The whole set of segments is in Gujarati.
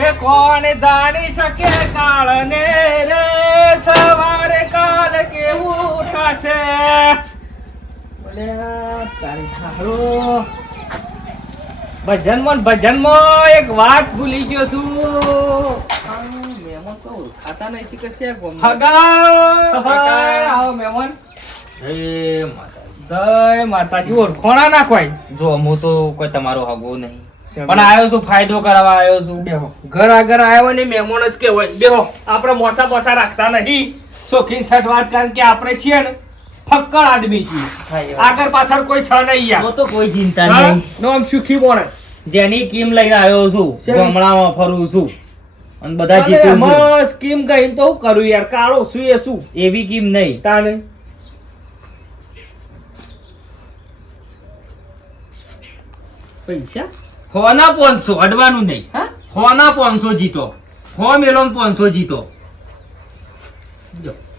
હે કોણ જાણી શકે કાળને રે સવારે કાલ કેવું થશે બોલે તારી હારો ભજનમાં એક વાત ભૂલી ગયો છું મહેમાન તો ખાતા નહીં કે છે આવો મહેમાન જય માતાજી ઓળખોણા ના કોઈ જો હું તો કોઈ તમારો હગો નહીં પણ આવ્યો છું ફાયદો કરાવવા આવ્યો છું. બેહો ઘર આગળ આવ્યો ને મહેમાન જ કેવાય બેહો આપણે મોસા બોસા રાખતા નહીં શોખીન સટ વાત કારણ કે આપણે છીએ ને ફક્કડ આદમી છીએ આગળ પાછળ કોઈ છ નહીં યાર તો કોઈ ચિંતા નહીં નોમ સુખી માણસ જેની કિમ લઈને આવ્યો છું ગામડામાં ફરું છું અને બધા જીતું છું. સ્કીમ ગઈ તો હું કરું યાર કાળો શું એ શું એવી કિમ નહીં તાને પૈસા હોના 500 અડવાનું નહીં હા હોના 500 જીતો હો મેલો 500 જીતો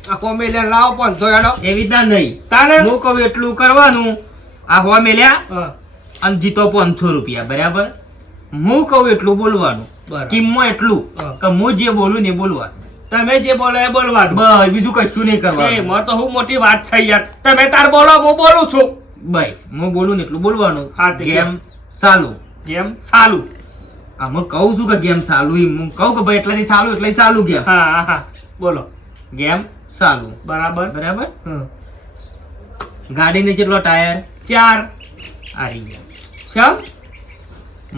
આખો મેલે લાવો 500 હેડો એવી રીતના નહીં તાને હું કહું એટલું કરવાનું આ હો મેલ્યા હા અને જીતો 500 રૂપિયા બરાબર હું કહું એટલું બોલવાનું બરાબર. કિંમત એટલું હા. કે હું જે બોલું ને બોલવાનું તમે જે બોલો એ બોલવાનું બસ બીજું કશું નહીં એ કરવાનું માં તો હું મોટી વાત છે યાર તમે તાર બોલો હું બોલું છું બસ હું બોલું ને એટલું બોલવાનું હા, તે ગેમ ચાલુ જેમ સાલું આમ કહું છું કે ગેમ ચાલુ એમ હું કહું કે ભાઈ એટલાથી ચાલુ એટલે ચાલુ ગેમ હા હા બોલો ગેમ ચાલુ બરાબર બરાબર હમ. ગાડીને કેટલો ટાયર 4 આરી ગયા શમ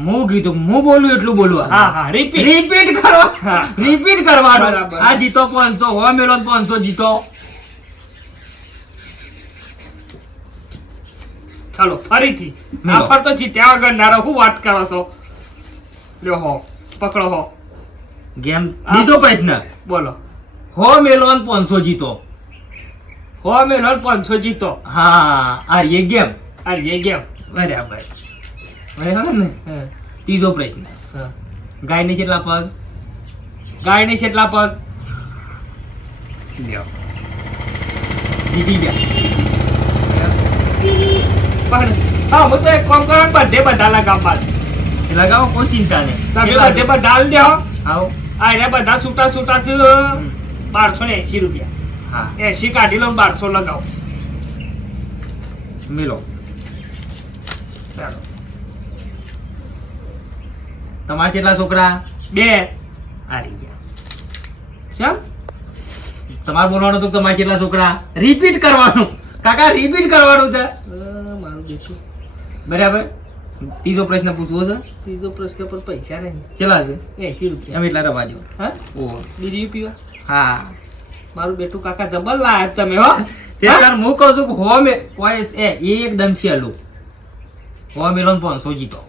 હું કીધું હું બોલું એટલું બોલવા હા હા રિપીટ રિપીટ કરવા હા. રિપીટ કરવાનું બરાબર. આ જીતો 500 હો મેલો 500 જીતો ચાલો ફરીથી મેલો. આફર તો જીત્યા વગર નારો હું વાત કરો છો લ્યો હો પકડો હો ગેમ હા. બીજો પ્રશ્ન બોલો હો મેલો 500 જીતો હો મેલો 500 જીતો હા આ એ ગેમ અરે એ ગેમ બરાબર બરાબર ને હા ત્રીજો પ્રશ્ન હા ગાયને કેટલા પગ ગાયને કેટલા પગ લ્યો જીતી ગયા પણ હા હું તો એક કામ કરો ને બધે બધા લગાવવા લગાવો કોઈ ચિંતા નહીં તમે કેટલા બધે છે? બધા હાલ દેહો આવો આ એને બધા છૂટા છૂટા છે 1280 રૂપિયા હા 80 કાઢી લો 1200 લગાવો મેલો ચાલો તમારા કેટલા છોકરા 2 હારી ગયા ચમ તમારે બોલવાનું તો તમારે કેટલા છોકરા રિપીટ કરવાનું કાકા રિપીટ કરવાનું છે મારું બેઠું બરાબર ત્રીજો પ્રશ્ન પૂછવો છે ત્રીજો પ્રશ્ન પર પૈસા નહીં કેટલા છે 80 રૂપિયા એમ એટલા રવાજો હા ઓહો બીજી પીવા હા મારું બેટું કાકા જબર લાયા તમે હો તે કારણ હું કહું છું કે હો મે કોઈ એ એકદમ સહેલું હો મેલો 500 જીતો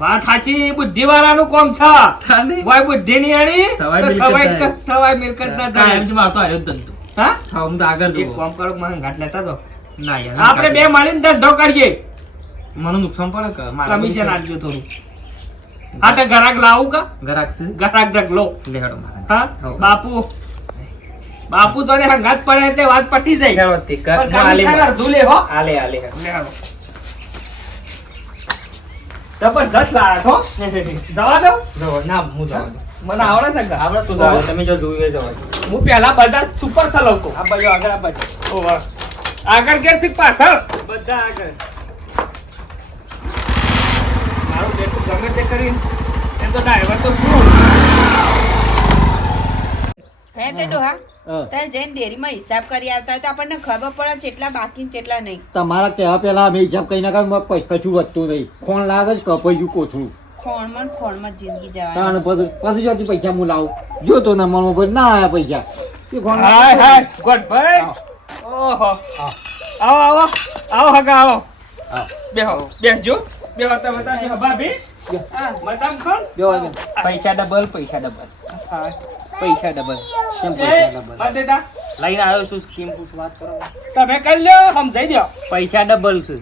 વાત સાચી બુદ્ધિ વાળાનું કામ છે થાને વાય બુદ્ધિ ની આણી થવાય તો મિલકત થાય. થવાય મિલકત ના થાય કાયમ જ મારતો હાર્યો જ ધંધો હા હા હું તો આગળ એક જુઓ કામ કરો મને ઘાટ લેતા દો ના યાર આપણે બે મળીને ધંધો કરીએ મને નુકસાન પડે કે કમિશન આપજો થોડું હા તો ગ્રાહક લાવું કા ગ્રાહક છે ગ્રાહક દક લો લે હેડો મારે હા હો. બાપુ તો ને હંગાત પડે એટલે વાત પટી જાય હેડો તે કર પણ કમિશન અડધું લે હો આલે આલે હેડો. લે આવો. જબરદસ્ત લાયા છો જવા દો જો ના હું જવા દો મને આવડે છે કે? આપણે તો જાવ તમે જો જોયું એ જવા દો હું પહેલા બધા સુપર ચલાવતો આ બાજુ આગળ આ બાજુ ઓહો. આગળ ઘેર થી પાછળ બધા આગળ મારું બેટું ગમે તે કરીને એમ તો ડ્રાઈવર તો શું હે તે ડોહા તારે જઈને ડેરીમાં હિસાબ કરી આવતા હોય તો આપણને ખબર પડે કેટલા બાકી ને કેટલા નહીં તમારા કહેવા પેલા અમે હિસાબ કઈ નાખા કશું વધતું નહીં કોણ લાગે છે કપાઈ ગયું કોથળું ખોણમાં જ જિંદગી જવાની તાણ પછી જોતી પૈસા હું લાવું જોતો ના મનમાં પછી ના આયા પૈસા એ કોણ હાય હાય ગોડભાઈ ઓહો આવો આવો આવો હગા આવો બેહો બેહજો બેહો તમે તાજી ભાભી હા મતમ કોણ પૈસા ડબલ પૈસા ડબલ હા પૈસા ડબલ કેમ એ પૈસા ડબલ? મતેતા લઈને આવ્યો છું સ્કીમ પૂછ વાત કરો તમે કરી લ્યો સમજાઈ દો પૈસા ડબલ છે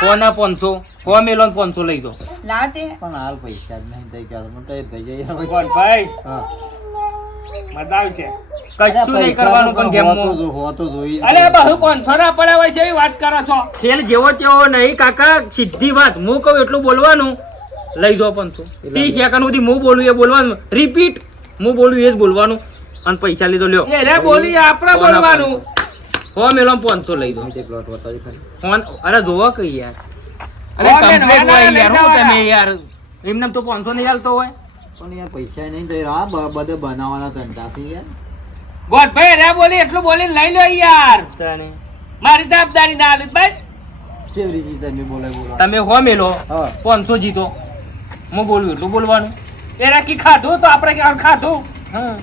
કોના 500 કો મેલો 500 લઈ દો લાવ તે પણ હાલ પૈસા જ નહીં થઈ ગયા મને તો એ થઈ જાય ગોડભાઈ હા મજા આવશે કશું નહીં કરવાનું પણ ગેમમાં હોતો જોઈ અરે બહુ 500 ના પડ્યા હોય છે એવી વાત કરો છો ખેલ જેવો તેવો નહીં કાકા સીધી વાત હું કહું એટલું બોલવાનું લઈ જાઓ 500 30 સેકન્ડ સુધી હું બોલું એ બોલવાનું રિપીટ હું બોલું એ જ બોલવાનું અને પૈસા લીધો લ્યો એને બોલી આપણે બોલવાનું હો મેલો 500 લઈ દો તે પ્લોટ બતાવી ખાલી. ફોન અરે જોવો કે યાર અરે હો બેન, કમ્પ્લીટ વાના હોય લઈ યાર હું જવાના. તમે યાર એમને તો 500 નહીં હાલતો હોય પણ યાર પૈસા નહીં તો યાર આ બધે બનાવવાના ધંધાથી યાર. ગોઠભાઈ રે બોલી એટલું બોલીને લઈ લો યાર તને મારી જવાબદારી ના આલી બસ કેવી રીતે તમે બોલો તમે હો મેલો હા 500 જીતો હું બોલું એટલું બોલવાનું એના કી ખાધું તો આપણે ક્યાં ખાધું હા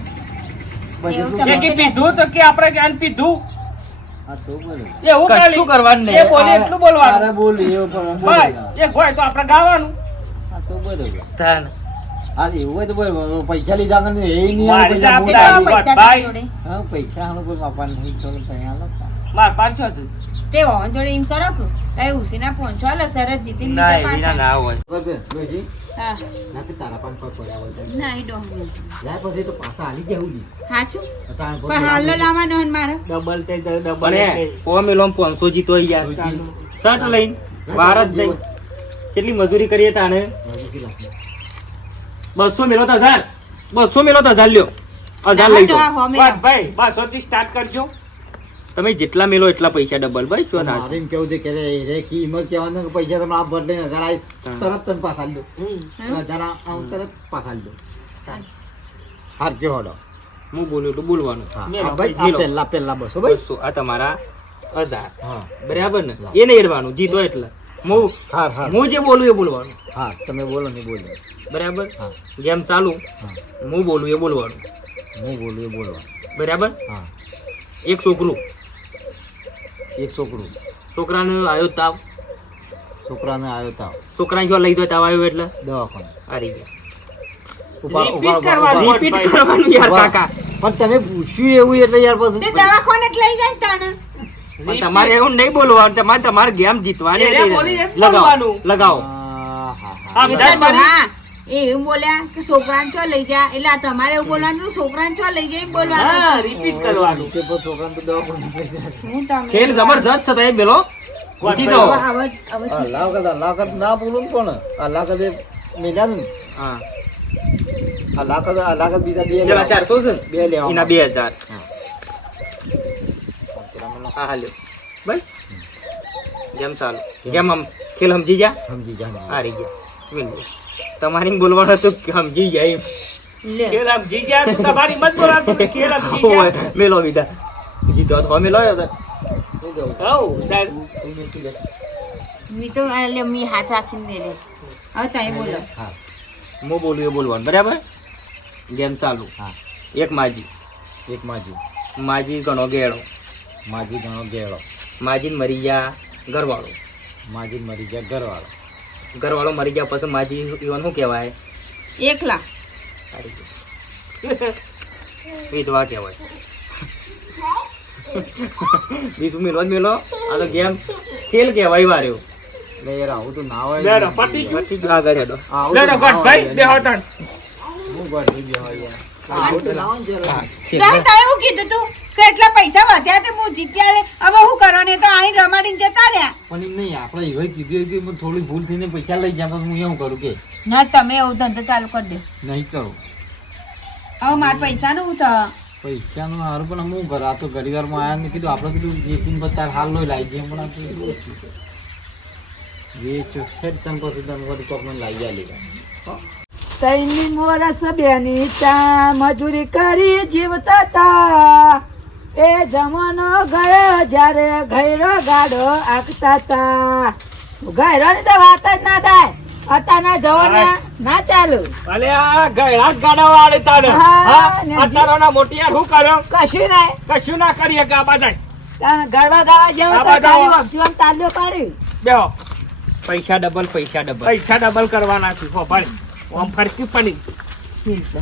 બસ એવું એટલું એ કી પીધું તો કે આપણે ક્યાં પીધું હા તો બોલો. એવું કશું ખાલી. કરવાનું નહીં. એ બોલી એટલું બોલવાનું અરે બોલ એવું પણ ભાઈ બોલો. એ હોય તો આપણે ગાવાનું હા તો બરોબર. તાન હા એવું હોય તો બરોબર. પૈસા લીધા કરે ને એ નહીં મારી આવે જાત પૈસા પૈસા પૈસા ભાઈ. તારી જોડે. હા પૈસા આનો કોઈ માપવાનું નહીં ચલો કઈ હાલો. માર 500 હતું તે ઓન જોડે એમ કરો કે તારે ઉસીના પહોંચો હાલો સરસ જીતીને ના બીજા એવી પાછા. ના હોય બરોબર, ડોશી? હા ના કે તારા પાન પર પડ્યા હોય તો. ના એ ડોહું. યાર પછી તો પાછા હાલી ગયા ઉડી. સાચું તારા પર પણ હાલો લાવવાનો હન મારે ડબલ તે ડબલ બને ફો મેલો 500 જીતો યાર શર્ટ લઈને બહાર જ નહીં કેટલી મજૂરી કરીએ તાણે 200 મેલો તો 1000 200 મેલો તો 1000 લ્યો 1000 લઈ જાઓ ભાઈ 200 થી સ્ટાર્ટ કરજો તમે જેટલા મેલો એટલા પૈસા ડબલ ભાઈ શું મારે થશે એમ કેવું છે કે રે કિંમત કહેવાનું કે પૈસા તમે આ બદલે હજાર આય તરત તને પાછા લ્યો. હજાર આવું તરત પાછા લ્યો. હાર કે હોડો. હું બોલ્યું તો બોલવાનું હા મેલો આ ભાઈ પૈસા આ પહેલા 200 ભાઈ. 200 આ તમારા 1000 હા બરાબર ને એ નહીં એડવાનું જીતો એટલે હું હાર હાર હું જે બોલું એ બોલવાનું હા તમે બોલો ને બોલો. બરાબર હા જેમ ચાલુ હા હું બોલું એ બોલવાનું હું બોલું એ બોલવા. બરાબર હા એક છોકરું એક છોકરું છોકરાને આવ્યો તાવ છોકરાને આવ્યો તાવ છોકરાને જો લઈ ગયો તાવ આવ્યો એટલે દવાખાને. હારી ગયા Repeat કરવાનું. રિપીટ કરવાનું યાર કાકા પણ તમે પૂછ્યું એવું એટલે યાર તે પછી દવાખાને જ લઈ જાય ને તને પણ તમારે એવું નહીં બોલવાનું તમારે ગેમ જીતવાની એને એટલે બોલી એ જ લગાવો બોલવાનું. લગાવો હા હા હા આમ એટલે ધાર મારી. હા એ એમ બોલ્યા કે છોકરાને ચો લઈ જા એટલે આ તમારે એવું બોલવાનું છોકરાને ચો લઈ જાય એમ બોલવાનું હા રિપીટ કરવાનું તે પણ છોકરાને તો દવાખાને લઈ જાય. હું તમે ખેલ જબરજસ્ત છે તમે પેલો જીતી ભાઈ. જાઓ હવે લાકત ના બોલું ને પણ આ લાકત એ મેલ્યા ને હા આ લાકત બીજા બે પેલા લેવા. 400 છે ને? બે લેવા એના 2000 હા હાલ્યો બસ જેમ ચાલુ જેમ આમ ખેલ સમજી જા સમજી જા ને. હારી ગયા મિલ તમારી બોલવાનું હતું કે સમજી જાય એમ. લે ખેલ આમ જી ગયા તો તમારી મત બોલાતું કે ખેલ આમ જી ગયા. ઓય, મેલો બીજા જીતો તો મેલો આવ્યો તો શું કહું? હઉ, તાર. મી તો એટલે મી હાથ રાખીને મેલે હવે તમે બોલો હા હું બોલું એ બોલવાનું બરાબર ગેમ ચાલુ હા એક માજી એક માજી માજી ઘણો ગેળો માજી ઘણો ગેળો માજી મરી ગયા ઘરવાળો માજી મરી ગયા ઘરવાળો ઘરવાળો મરી ગયા પછી માજી ઈવન શું કહેવાય એકલા હારી ગયો. વિધવા કહેવાય બીજું મેલો જ મેલો આ તો ગેમ ખેલ કહેવાય વાર્યો એટલે યાર આવું તો ના હોય. લેડો, પતી ગયું. પછી આગળ હેડો આવું તો લેડો, ના ગોઠભાઈ, હોય. બેહો તાણ. હું ગોઠવી ગયો હોય યાર. આવું તો ના હોય ને યાર. તારે તારે એવું કીધું તું કે એટલા પૈસા વધ્યા તે હું જીત્યા લે હવે હું કરવાનું એ તો આઈ રમાડીને જતા રહ્યા પણ એમ નહીં આપણે એવા કીધું કે મને થોડી ભૂલ થઈને પૈસા લઈ જાય પછી હું એવું કરું કે ના તમે એવું ધંધો ચાલુ કરી દો નહીં કરું હવે મારા પૈસાનું હું તો પૈસાનું સારું પણ હું કરું આ તો ઘડી વારમાં આયા ને કીધું આપણે કીધું જેથી પછી તાર હાલ લોય લાવી દઈએ પણ આ તો એવું જ છે. વેચ ફેર તને પછી તને વળી કોક મને લાવી જાય લેવા. તૈની મોરસ બેની ચા મજૂરી કરી જીવતા તા એ જમાનો ગયો જ્યારે ઘયરો ગાડો આંકતા તા ઘયરો ની તો વાત જ ના થાય અત્યારના જવાને ના ચાલુ અલે આ ગયડા જ ગાડા વાળે તારે. હા, હા? ને અત્યારોના મોટિયા શું કર્યો? કશું નહીં કશું ના કરીએ કે આ બધા. તાણ ગરબા ગાવા જેવો આ તો બધા તારી વખતી આમ તાલ્યો પાડી બેહો. પૈસા ડબલ પૈસા ડબલ પૈસા ડબલ કરવાના છે. હો, ભાઈ. આમ ફરતી પડી.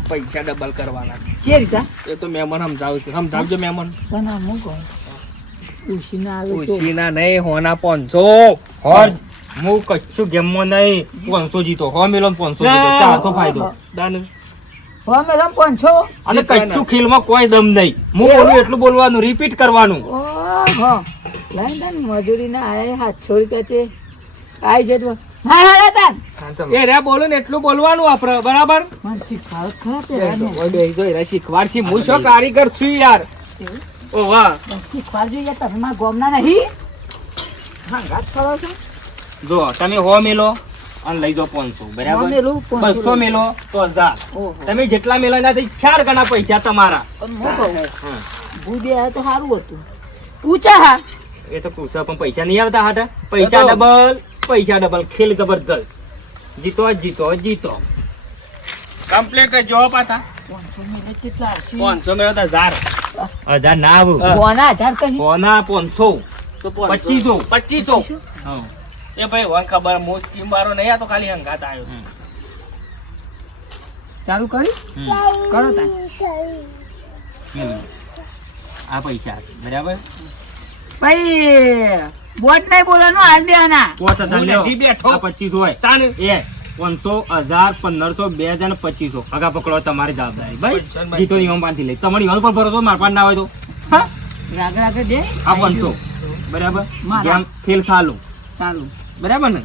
પૈસા ડબલ કરવાના છે. જે રીતે એ તો મહેમાન સમજાવું છે. સમજાવજો મહેમાન. તને હું કહું ઉશીના આવે તો ઉશીના નહીં, હોના 500. હોર હું કશું ગેમમાં નહીં 500 જીતો હો મેલો 500 જીતો 400 ફાયદો દન. હો મેલો 500 અને કચ્છું ખેલમાં કોઈ દમ નહીં હું બોલું એટલું બોલવાનું રિપીટ કરવાનું ઓહો લઈને તને મજૂરી ના આયા 700 રૂપિયા તે આઈ જતો હા હા તાન એ રે બોલો ને એટલું બોલવાનું આપણે બરાબર મને શીખવાડો ખરા પહેરવાનું. શીખવાડશી હું શું કારીગર છું યાર ઓ વાહ શીખવાડજો યાર, તમે મારા ગામના નહીં. હા, વાત કરો છો. જો તમે 100 મેલો અને લઈ જાઓ 500 બરાબર. 100 મેલું, 500 200 મેલો તો 1000. ઓહો. તમે જેટલા મેલો એનાથી 4 ગણા પૈસા તમારા. પણ હું કહું, હા. ભૂદે આ તો સારું હતું. પૂછા હા. એ તો પૂછા પણ પૈસા નહીં આવતા હાટા. પૈસા ડબલ ખેલ જબરદસ્ત. જીતો કમ્પ્લીટ જો પાછા 500 મિલે કેટલા આવશે? 500 મેળો તો 1000 1000 ના આવું. કોના 1000 કહી? કોના 500 તો 2500. હા. એ ભાઈ વન ખબર હું સ્કીમ વાળો નહીં આ તો ખાલી હંગાત આવ્યો ચાલુ કરી કરો તાન. આ પૈસા બરાબર. ભાઈ બોટ નહીં બોલવાનું, હાલ દેવાના. 5000 લ્યો. હું નથી બેઠો. આ 25 હોય. તાને એ 500 1000 1500 2000 ને 2500 આગા પકડો તમારી જવાબદારી ભાઈ. જીતો નિયમ પાનથી લઈ તમારી હલ પર ભરોસો માર પાન ના હોય તો હા. રાગે રાગે દે. આ 500 બરાબર. મારા. ગેમ ખેલ ચાલુ ચાલુ. બરાબર ને.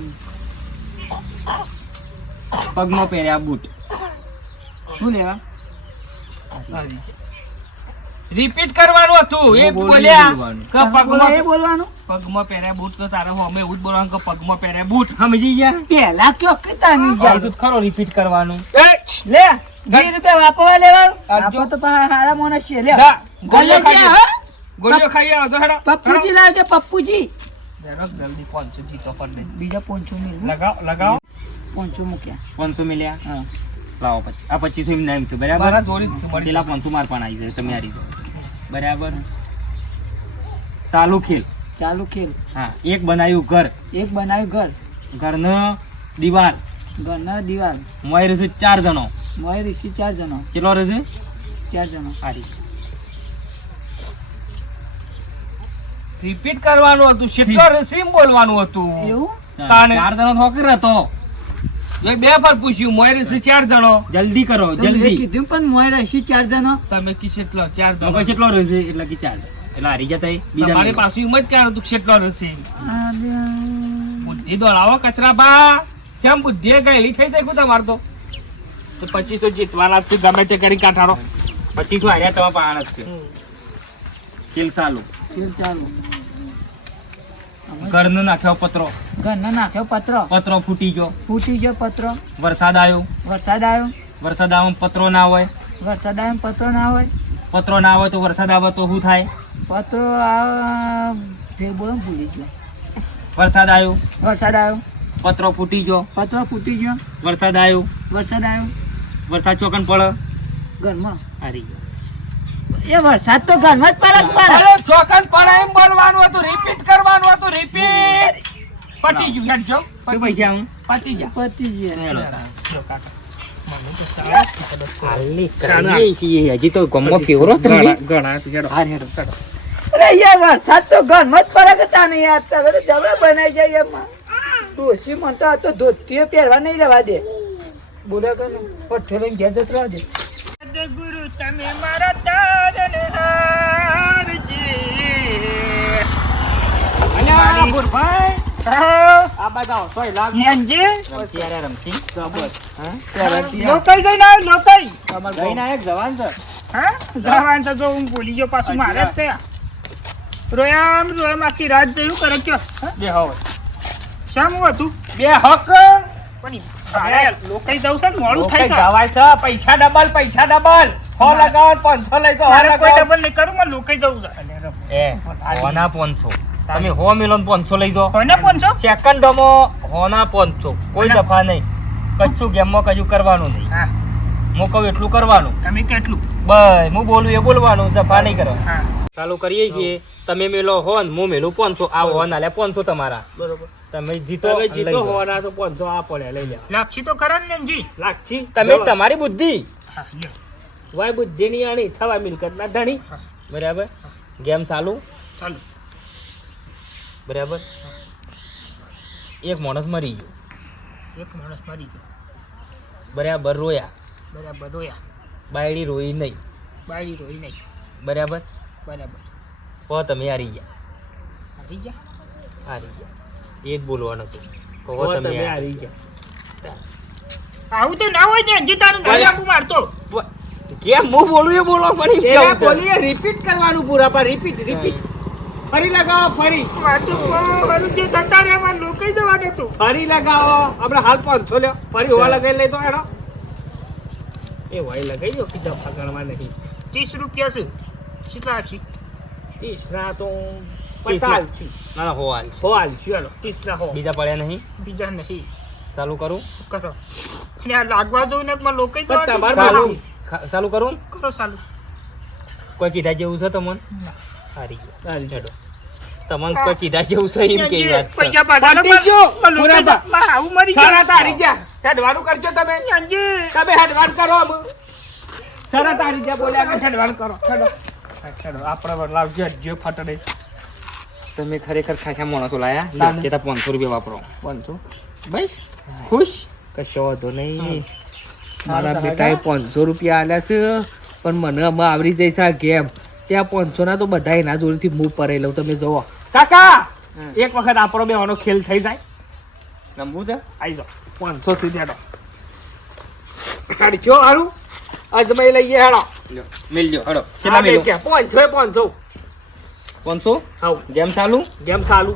પગમાં પહેર્યા બૂટ. શું લેવા? રિપીટ કરવાનું હતું એ હું બોલ્યા બોલવાનું. કે બોલો એ બોલવાનું. પગમાં પહેર્યા બૂટ તો તારે અમે એવું જ બોલવાનું કે પગમાં પહેર્યા બૂટ સમજી ગયા. પેલા કયો કીધા નહીં આ જાય. તો ખરો રિપીટ કરવાનું. એ લે 20 રૂપિયા વાપરવા લેવા. આપજો. આપો તો પાછા હારા માણસ છે. લે જા, ગોળીઓ ગોળીઓ ખાઈ ખાઈએ, ગોળીઓ ખાઈ આવજો હેડો પપ્પુજી લાવજો પપ્પુજી. હેડો જલ્દી 500 જીતો પર દે બીજા 500 મિલ. લગાવો 500 મૂક્યા. 500 મિલ્યા. હા. લાવો પછી આ 2500 ની નામ છે બરાબર. મારા જોડી જ છે મળી પેલા 500 માર પણ આવી જાય તમે હારી જાઓ બરાબર. ચાલુ ખેલ. ચાલુ ખેલ. હા. એક બનાવ્યું ઘર. એક બનાવ્યું ઘર. ઘરનો દિવાલ ઘરના દિવાલ. મોય રહેશે 4 જણો. મોય ઋષિ 4 જણો. કેટલો રહેશે? 4 જણો. હારી. રિપીટ કરવાનું હતું શેટલો રસીમ બોલવાનું હતું એવું? તાને 4 જણો થોકર હતો. એ બે પર પૂછ્યું મોય રસી 4 જણો જલ્દી કરો તમે જલ્દી. કીધું પણ મોય ઋષિ 4 જણો. તમે કી શેટલો 4 તો જણો પછી કેટલો રહેશે એટલે કે 4 એટલે હારી જતા એ બીજા તમારી નંબર. પાસે એમ જ કહેવાનું હતું શેટલો રસી આ બે. બુદ્ધિ દોડાવો કચરા બા કેમ બુદ્ધિ ગયેલી થઈ જાય કુ તમાર તો 2500 જીતવાના તું ગમે તે કરી કાઢાડો 2500 હાર્યા તમારા પાણ જ છે. ખેલ ચાલુ. ખેલ ચાલુ. ઘરનો નાખ્યો પત્રો. ઘરનો નાખ્યો પત્ર. પત્રો ફૂટી ગયો. ફૂટી ગયો પત્ર. વરસાદ આવ્યો. વરસાદ આવ્યો. વરસાદ આવે પત્રો ના હોય. વરસાદ આવ્યો પત્ર ના હોય. પત્રો ના આવે તો વરસાદ આવે તો શું થાય? પત્રો આ ફેર બોલો ને ભૂલી ગયો. વરસાદ આવ્યો. વરસાદ આવ્યો. પત્રો ફૂટી ગયો. પત્ર ફૂટી ગયો. વરસાદ આવ્યો. વરસાદ આવ્યો. વરસાદ ચોકન પડે. ઘરમાં. હારી ગયો. એ વરસાદ તો ઘરમાં જ પડે પડે. અરે ચોકન પર એમ બોલવાનું હતું રિપીટ કરવાનું હતું રિપીટ પટી ગયું હેડજો શું પૈસા હું? પટી ગયા પતી ગયા. હજી તો ગમો ફેવરો ઘણા હેડો અરે યાર વરસાદ તો ઘરમાં જ પડે કે તાને યાર તમે તો જબરા બનાવી જાય એમાં. ડોશી મને તો આ તો ધોતીઓ પહેરવા નહીં રહેવા દે. બોલે કે પઠ્ઠો લઈને ઘેર જતો રહેવા દે. ગુરુ તમે મારા તારણહારજી અલ્યા ગુરભાઈ આ બતાવો તોય લાગ યંજી ત્યારે રમતી લોકઈ જઈને આવ લોકઈ ગઈ નાયક જવાન છે. હા જવાન તો જો હું ભૂલી ગયો પાછું મારે જ છે રોયામ આખી રાત જયું કરે છો બે હવે શામ હતું બે હક પણ લોકઈ જવું છે ને મોડું થાય છે જવાય છે પૈસા ડબલ હો લગાવ 500 લઈ તો કોઈ ડબલ નહીં કરું મને લોકઈ જવું છે એ હોના 500 તમે હો મિલો ને 500 લઈ જાઓ. કોને 500 સેકન્ડોમાં હોના 500 કોઈ દફા નહીં. કચ્છું ગેમમાં કજું કરવાનું નહીં. હા હું કહું એટલું કરવાનું. તમે કેટલું બસ હું બોલું એ બોલવાનું દફા નહીં કરવાનું. હા ચાલુ કરીએ છીએ. તમે મેલો હોન હું મેલું 500 આ હોન આલે 500 તમારા બરોબર તમે જીતો તમે લઈ જીતો જાઓ. હોવાના તો 500 આ પડે લઈ લે લાક્ષી તો ખરા ને જી લાક્ષી તમે તમારી બુદ્ધિ હા લ્યો વાય બુદ્ધિ ની આણી થવા મિલકત ના ધણી બરાબર. ગેમ ચાલુ ચાલો બરાબર. એક માણસ મરી ગયો એક માણસ મરી ગયો બરાબર. રોયા બરાબર રોયા બાયડી રોઈ નહીં બાળી રોઈ નહીં બરાબર. બરાબર કહો તમે હારી ગયા. હારી જા હારી ગયા એ જ બોલવાનું હતું. કહો તમે તમે હારી જા આવું તો ના હોય ને અંજી તારું ઘરે આપું મારતો કેમ હું બોલું એ બોલો પણ એમ પેલા કેવું છે? બોલીએ રિપીટ કરવાનું પૂરા પર રિપીટ ફરી લગાવો ફરી વાતું મારું જે ધંધા રે એમાં લોકો જવા દેતું ફરી લગાવો આપણે હાલ 500 લ્યો ફરી હોવા લગાવી લઈ તો એનો એ વાય લગાઈ દો કીધા પકડવા નહીં 30 રૂપિયા છે કેટલા છે 30 ના તો 50 છે ના ના હો હાલ હો હાલ ચાલો 30 ના હો બીજા પડ્યા નહીં બીજા નહીં ચાલુ કરું કરો અને આ લાગવા દઉં ને માં લોકો જવા પણ તમારે દેતું. મારું. ચાલુ કરું કરો ચાલુ કોઈ કીધા જેવું છે તમને હારી ગયો ચાલ ચડો તમને કોઈ કીધા જેવું છે એમ કેવી વાત છે પૈસા પાછા પતી ગયો. માં લોકો પૂરા માં આવું મરી સારા તારી જા હેડવાનું કરજો તમે અંજી તમે હેડવાન કરો અમે સારા તારી જા બોલ્યા કે હેડવાન કરો હેડો હેડો આપણે લાવજો જો ફટડે તમે ખરેખર ખાસા માણસો લાયા તાને. તે તો 500 રૂપિયા વાપરો 500 બસ ખુશ કશો વાંધો નહીં મારા બેટાએ 500 રૂપિયા આલ્યા છે પણ મને આમાં આવડી જઈશ આ ગેમ ત્યાં 500 ના તો બધા એના જોડેથી મૂવ પરાઈ લઉં તમે જુઓ કાકા એક વખત આપણો બેવાનો ખેલ થઈ જાય રમવું છે આવી જાઓ 500 સુધી હેડો હેડજો હારું અજમાઈ લઈએ હેડો લ્યો મિલજો હડો કેટલા મિલો 500 500 આવ ગેમ ચાલુ ગેમ ચાલુ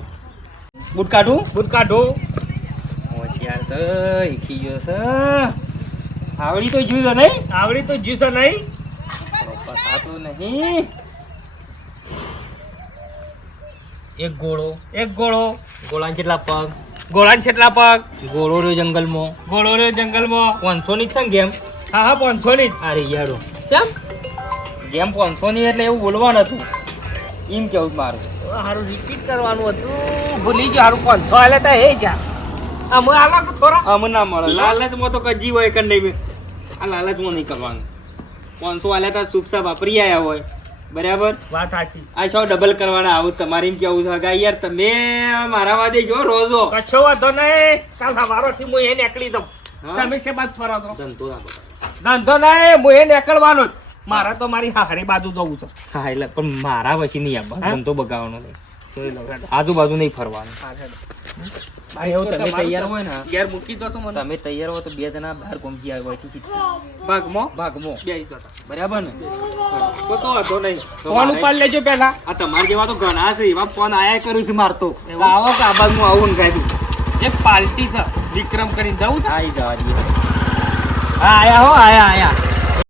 બૂટ કાઢું બુટ કાઢો હોશિયાર છે શીખી ગયો છે આવડી તો જોયું નહીં આવડી તો જીસો નહીં પસાતું નહીં એક ગોળો ગોળાને કેટલા પગ ગોળાન છેટલા પગ ગોળો રહ્યો જંગલમાં ગોળો રહ્યો જંગલમાં 500 ની જ છે ને ગેમ હા હા 500 ની અરે યારો કેમ ગેમ 500 ની એટલે એવું બોલવાનું હતું એમ કેવું મારું હારું રિપીટ કરવાનું હતું ભૂલી ગયો હારું 500 આલે તા હે જા અમે આલો કે થોડા અમને ના મળે લાલચમાં તો કજી હોય કે નહીં આ લાલચમાં નહીં કરવાનું 500 આલ્યા તા શુભસા વાપરી આવ્યા હોય બરાબર વાત સાચી આ છો ડબલ કરવાના આવું તમારે એમ કેવું છે કે યાર તમે મારા વાદે જો રોજો કશો વાંધો નહીં કાલ સવારો થી હું એ નીકળી દઉં હા? તમે છે બાદ ફરો છો ધંધો ના બગાડો. ધંધો નહીં હું એ નીકળવાનો જ મારે તો મારી હારી બાજુ જવું છે હા એટલે પણ મારા પછી નહીં આવવાનું હા? ધંધો બગાવવાનો નહીં જોઈ લો હેડો. આજુબાજુ નહીં ફરવાનું ભાઈ એવું તમે તૈયાર હોય ને ઘેર મૂકી દો છો મને તમે તૈયાર હો તો બે જણા બહાર ગોમજી આવ્યા હોય છે ભાગમાં ભાગમાં બેસી જતા બરાબર ને તો વાંધો નહીં તો ફોન મારે- ઉપર લેજો પહેલા આ તમારા જેવા તો ઘણા છે એવા ફોન આયા કરું છું મારતો આવો કે આ બાજુ હું આવું ગાયું એક પાર્ટી છે વિક્રમ કરીને જવું છે આવી જવા દઈએ હા આયા હો આયા